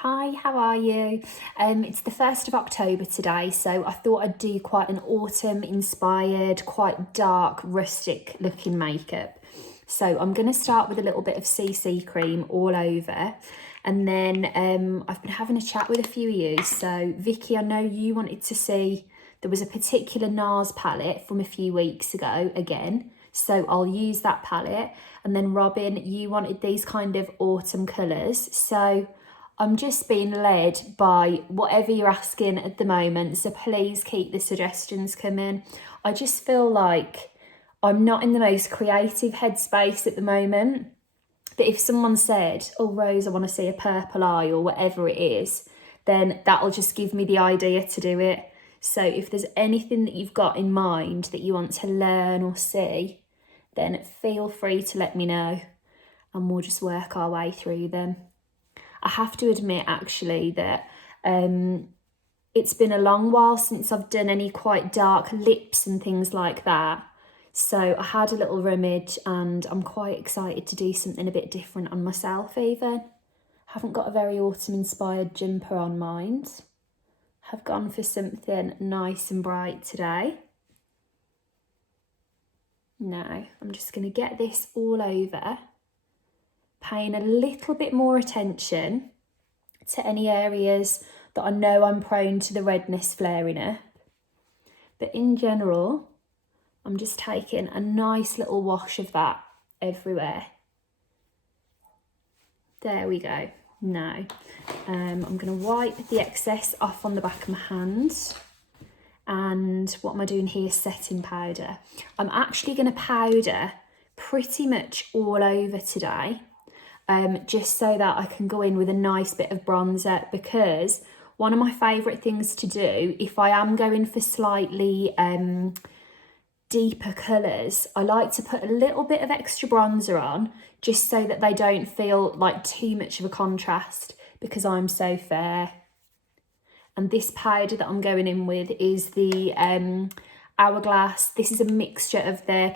Hi, how are you? It's the 1st of October today, so I thought I'd do quite an autumn inspired, quite dark, rustic looking makeup. So I'm going to start with a little bit of CC cream all over, and then I've been having a chat with a few of you. So Vicky, I know you wanted to see, there was a particular NARS palette from a few weeks ago again, so I'll use that palette. And then Robin, you wanted these kind of autumn colours, so I'm just being led by whatever you're asking at the moment, so please keep the suggestions coming. I just feel like I'm not in the most creative headspace at the moment, but if someone said, oh Rose, I want to see a purple eye or whatever it is, then that'll just give me the idea to do it. So if there's anything that you've got in mind that you want to learn or see, then feel free to let me know and we'll just work our way through them. I have to admit actually that it's been a long while since I've done any quite dark lips and things like that. So I had a little rummage and I'm quite excited to do something a bit different on myself even. Haven't got a very autumn inspired jumper on mind. Have gone for something nice and bright today. Now I'm just going to get this all over, paying a little bit more attention to any areas that I know I'm prone to the redness flaring up. But in general, I'm just taking a nice little wash of that everywhere. There we go. Now, I'm going to wipe the excess off on the back of my hand. And what am I doing here? Setting powder. I'm actually going to powder pretty much all over today, just so that I can go in with a nice bit of bronzer, because one of my favourite things to do if I am going for slightly deeper colours, I like to put a little bit of extra bronzer on just so that they don't feel like too much of a contrast, because I'm so fair. And this powder that I'm going in with is the Hourglass. This is a mixture of their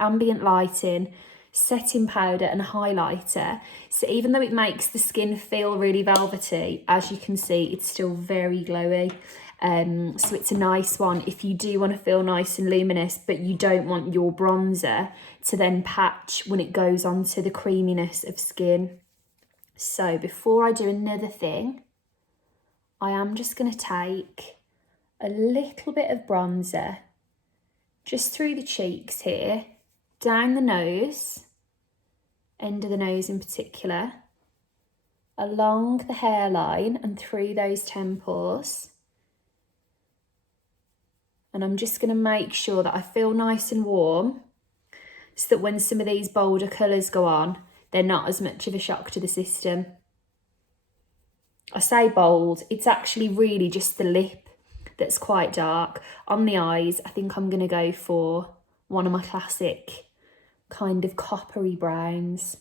ambient lighting, setting powder and highlighter. So even though it makes the skin feel really velvety, as you can see, it's still very glowy. So it's a nice one if you do want to feel nice and luminous, but you don't want your bronzer to then patch when it goes onto the creaminess of skin. So before I do another thing, I am just going to take a little bit of bronzer just through the cheeks here, down the nose, end of the nose in particular, along the hairline and through those temples. And I'm just going to make sure that I feel nice and warm so that when some of these bolder colours go on, they're not as much of a shock to the system. I say bold, it's actually really just the lip that's quite dark. On the eyes, I think I'm going to go for one of my classic kind of coppery browns.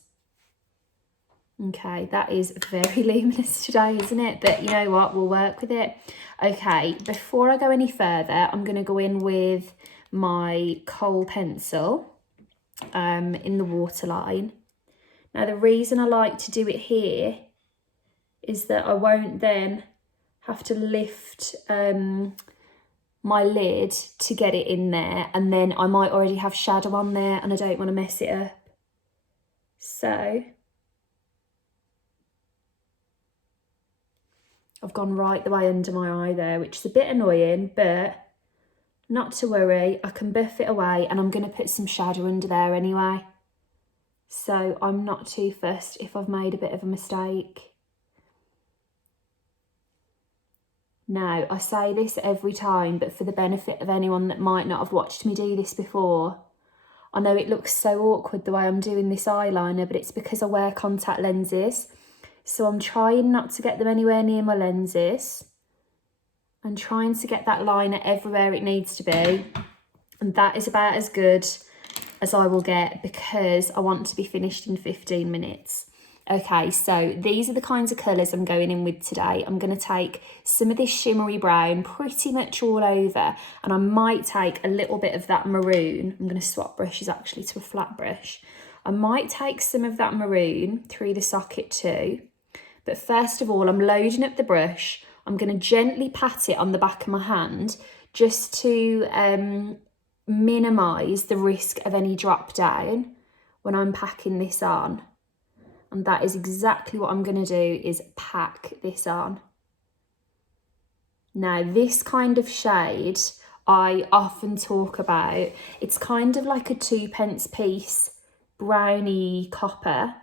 Okay, that is very luminous today, isn't it? But you know what, we'll work with it. Okay, before I go any further, I'm going to go in with my kohl pencil in the waterline. Now, the reason I like to do it here is that I won't then have to lift my lid to get it in there, and then I might already have shadow on there and I don't want to mess it up. So I've gone right the way under my eye there, which is a bit annoying, but not to worry, I can buff it away, and I'm going to put some shadow under there anyway. So I'm not too fussed if I've made a bit of a mistake. Now, I say this every time, but for the benefit of anyone that might not have watched me do this before, I know it looks so awkward the way I'm doing this eyeliner, but it's because I wear contact lenses. So I'm trying not to get them anywhere near my lenses. I'm trying to get that liner everywhere it needs to be. And that is about as good as I will get, because I want to be finished in 15 minutes. Okay, so these are the kinds of colours I'm going in with today. I'm going to take some of this shimmery brown pretty much all over, and I might take a little bit of that maroon. I'm going to swap brushes actually to a flat brush. I might take some of that maroon through the socket too. But first of all, I'm loading up the brush. I'm going to gently pat it on the back of my hand just to minimise the risk of any drop down when I'm packing this on. And that is exactly what I'm going to do, is pack this on. Now, this kind of shade I often talk about. It's kind of like a 2p piece browny copper.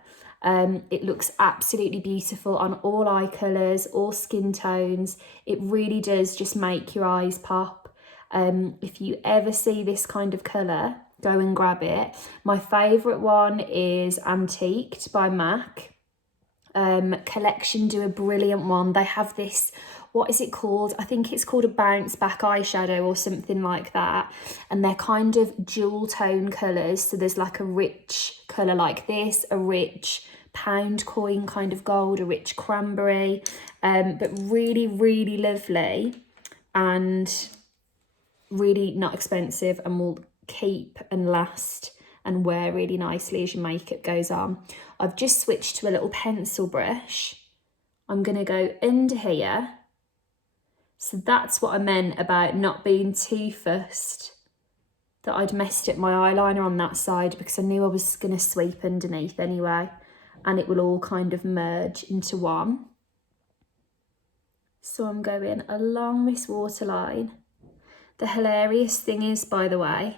It looks absolutely beautiful on all eye colours, all skin tones. It really does just make your eyes pop. If you ever see this kind of colour, go and grab it. My favourite one is Antiqued by MAC. Collection do a brilliant one. They have this, what is it called? I think it's called a bounce back eyeshadow or something like that. And they're kind of dual tone colours. So there's like a rich colour like this, a rich pound coin kind of gold, a rich cranberry, but really, really lovely and really not expensive, and will keep and last and wear really nicely as your makeup goes on. I've just switched to a little pencil brush. I'm going to go under here. So that's what I meant about not being too fussed that I'd messed up my eyeliner on that side, because I knew I was going to sweep underneath anyway, and it will all kind of merge into one. So I'm going along this waterline. The hilarious thing is, by the way,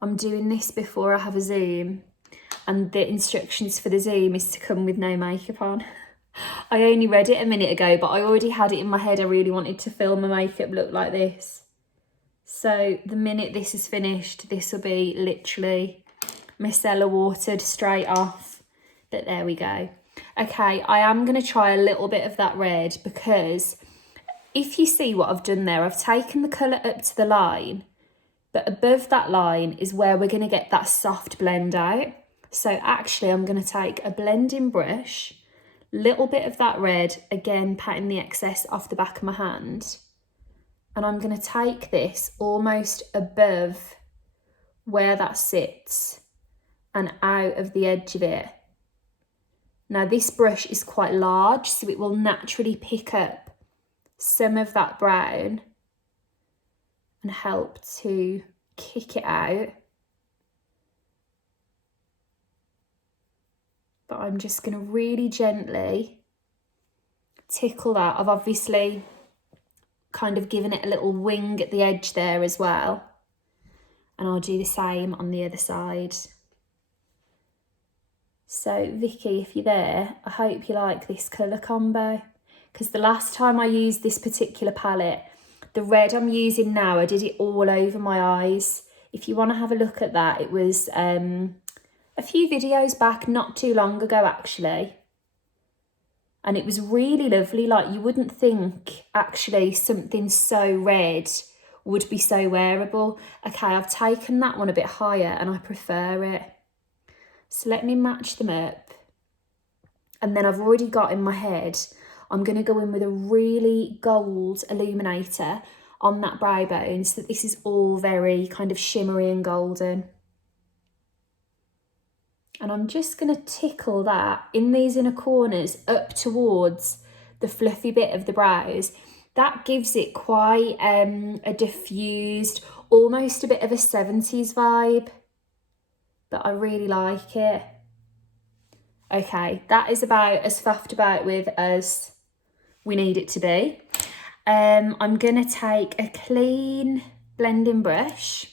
I'm doing this before I have a Zoom, and the instructions for the Zoom is to come with no makeup on. I only read it a minute ago, but I already had it in my head. I really wanted to film my makeup look like this. So the minute this is finished, this will be literally micellar watered straight off. But there we go. Okay, I am going to try a little bit of that red, because if you see what I've done there, I've taken the colour up to the line, but above that line is where we're going to get that soft blend out. So actually I'm going to take a blending brush, little bit of that red, again patting the excess off the back of my hand, and I'm going to take this almost above where that sits and out of the edge of it. Now this brush is quite large, so it will naturally pick up some of that brown and help to kick it out. But I'm just going to really gently tickle that. I've obviously kind of given it a little wing at the edge there as well. And I'll do the same on the other side. So Vicky, if you're there, I hope you like this colour combo, because the last time I used this particular palette, the red I'm using now, I did it all over my eyes. If you want to have a look at that, it was a few videos back, not too long ago actually. And it was really lovely. Like, you wouldn't think actually something so red would be so wearable. Okay, I've taken that one a bit higher and I prefer it. So let me match them up. And then I've already got in my head, I'm going to go in with a really gold illuminator on that brow bone, so that this is all very kind of shimmery and golden. And I'm just going to tickle that in these inner corners up towards the fluffy bit of the brows. That gives it quite a diffused, almost a bit of a 70s vibe. But I really like it. Okay, that is about as faffed about with as we need it to be. I'm going to take a clean blending brush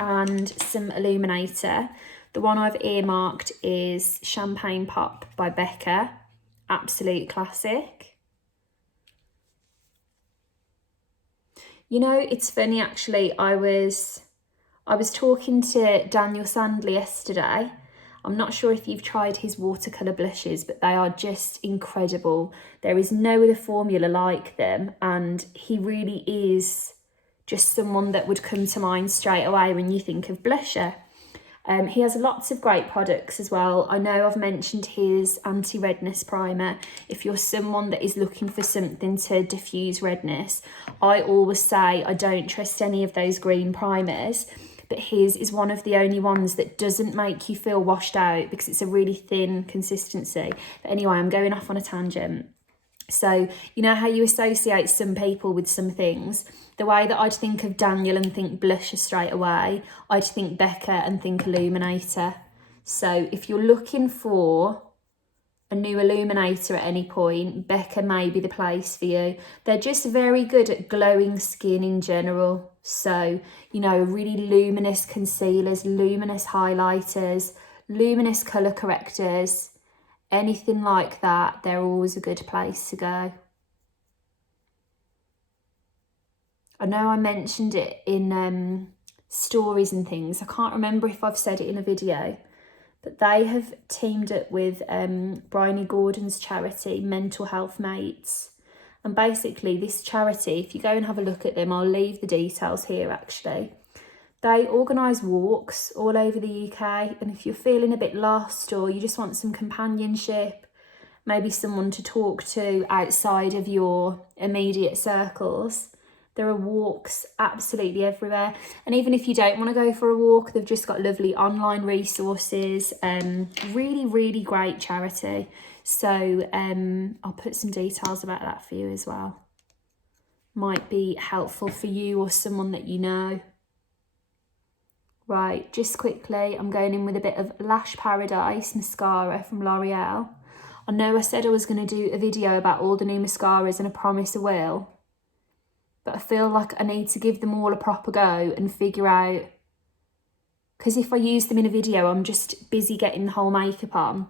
and some illuminator. The one I've earmarked is Champagne Pop by Becca. Absolute classic. You know, it's funny actually, I was talking to Daniel Sandley yesterday. I'm not sure if you've tried his watercolour blushes, but they are just incredible. There is no other formula like them, and he really is just someone that would come to mind straight away when you think of blusher. He has lots of great products as well. I know I've mentioned his anti-redness primer. If you're someone that is looking for something to diffuse redness, I always say I don't trust any of those green primers. but his is one of the only ones that doesn't make you feel washed out because it's a really thin consistency. But anyway, I'm going off on a tangent. So, you know how you associate some people with some things? The way that I'd think of Daniel and think blusher straight away, I'd think Becca and think illuminator. So if you're looking for a new illuminator at any point, Becca may be the place for you. They're just very good at glowing skin in general. So, you know, really luminous concealers, luminous highlighters, luminous colour correctors, anything like that, they're always a good place to go. I know I mentioned it in stories and things. I can't remember if I've said it in a video, but they have teamed up with Bryony Gordon's charity, Mental Health Mates. And basically this charity, if you go and have a look at them, I'll leave the details here actually. They organise walks all over the UK, and if you're feeling a bit lost or you just want some companionship, maybe someone to talk to outside of your immediate circles, there are walks absolutely everywhere. And even if you don't want to go for a walk, they've just got lovely online resources. Really, really great charity. So I'll put some details about that for you as well. Might be helpful for you or someone that you know. Right, just quickly, I'm going in with a bit of Lash Paradise mascara from L'Oreal. I know I said I was going to do a video about all the new mascaras, and I promise I will. But I feel like I need to give them all a proper go and figure out, because if I use them in a video, I'm just busy getting the whole makeup on.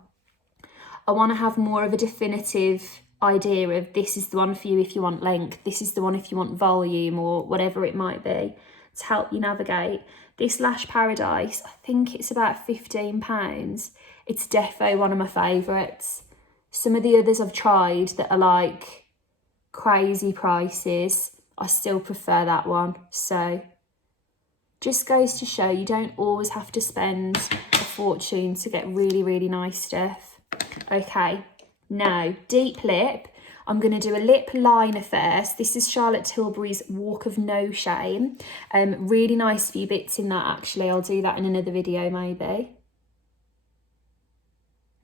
I want to have more of a definitive idea of this is the one for you if you want length, this is the one if you want volume, or whatever it might be, to help you navigate. This Lash Paradise, I think it's about £15. It's defo one of my favourites. Some of the others I've tried that are like crazy prices, I still prefer that one. So just goes to show you don't always have to spend a fortune to get really, really nice stuff. Okay, now deep lip. I'm going to do a lip liner first. This is Charlotte Tilbury's Walk of No Shame. Really nice few bits in that actually. I'll do that in another video maybe.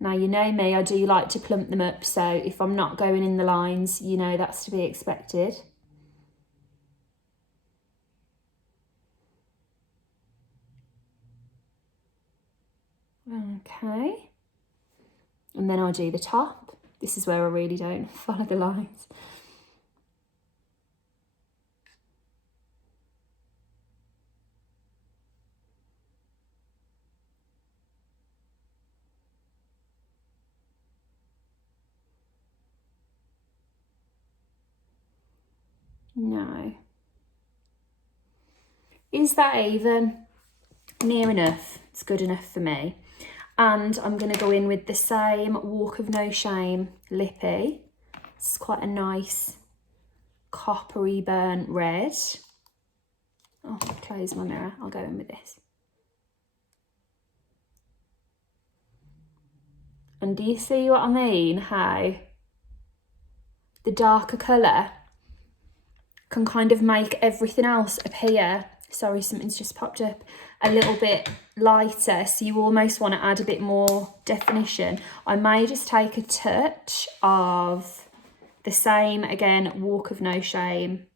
Now you know me, I do like to plump them up, so if I'm not going in the lines, you know that's to be expected. Okay. And then I'll do the top. This is where I really don't follow the lines. No. Is that even? Near enough. It's good enough for me. And I'm going to go in with the same Walk of No Shame lippy. It's quite a nice coppery burnt red. Oh, close my mirror. I'll go in with this. And do you see what I mean? How the darker colour can kind of make everything else appear, sorry, something's just popped up, a little bit lighter, so you almost want to add a bit more definition. I may just take a touch of the same, again, Walk of No Shame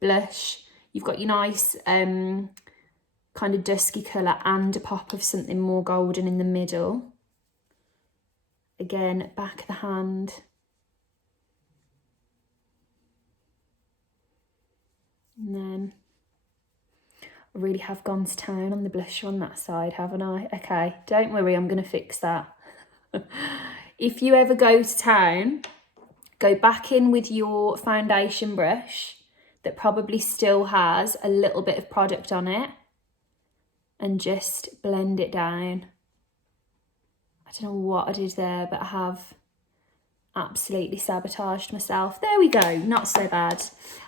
blush. You've got your nice kind of dusky colour and a pop of something more golden in the middle. Again, back of the hand. And then I really have gone to town on the blusher on that side, haven't I? Okay, don't worry, I'm going to fix that. If you ever go to town, go back in with your foundation brush that probably still has a little bit of product on it and just blend it down. I don't know what I did there, but I have absolutely sabotaged myself. There we go, not so bad.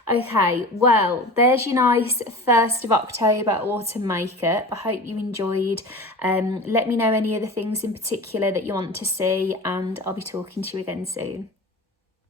Okay, well, there's your nice 1st of October autumn makeup. I hope you enjoyed. Let me know any other things in particular that you want to see, and I'll be talking to you again soon.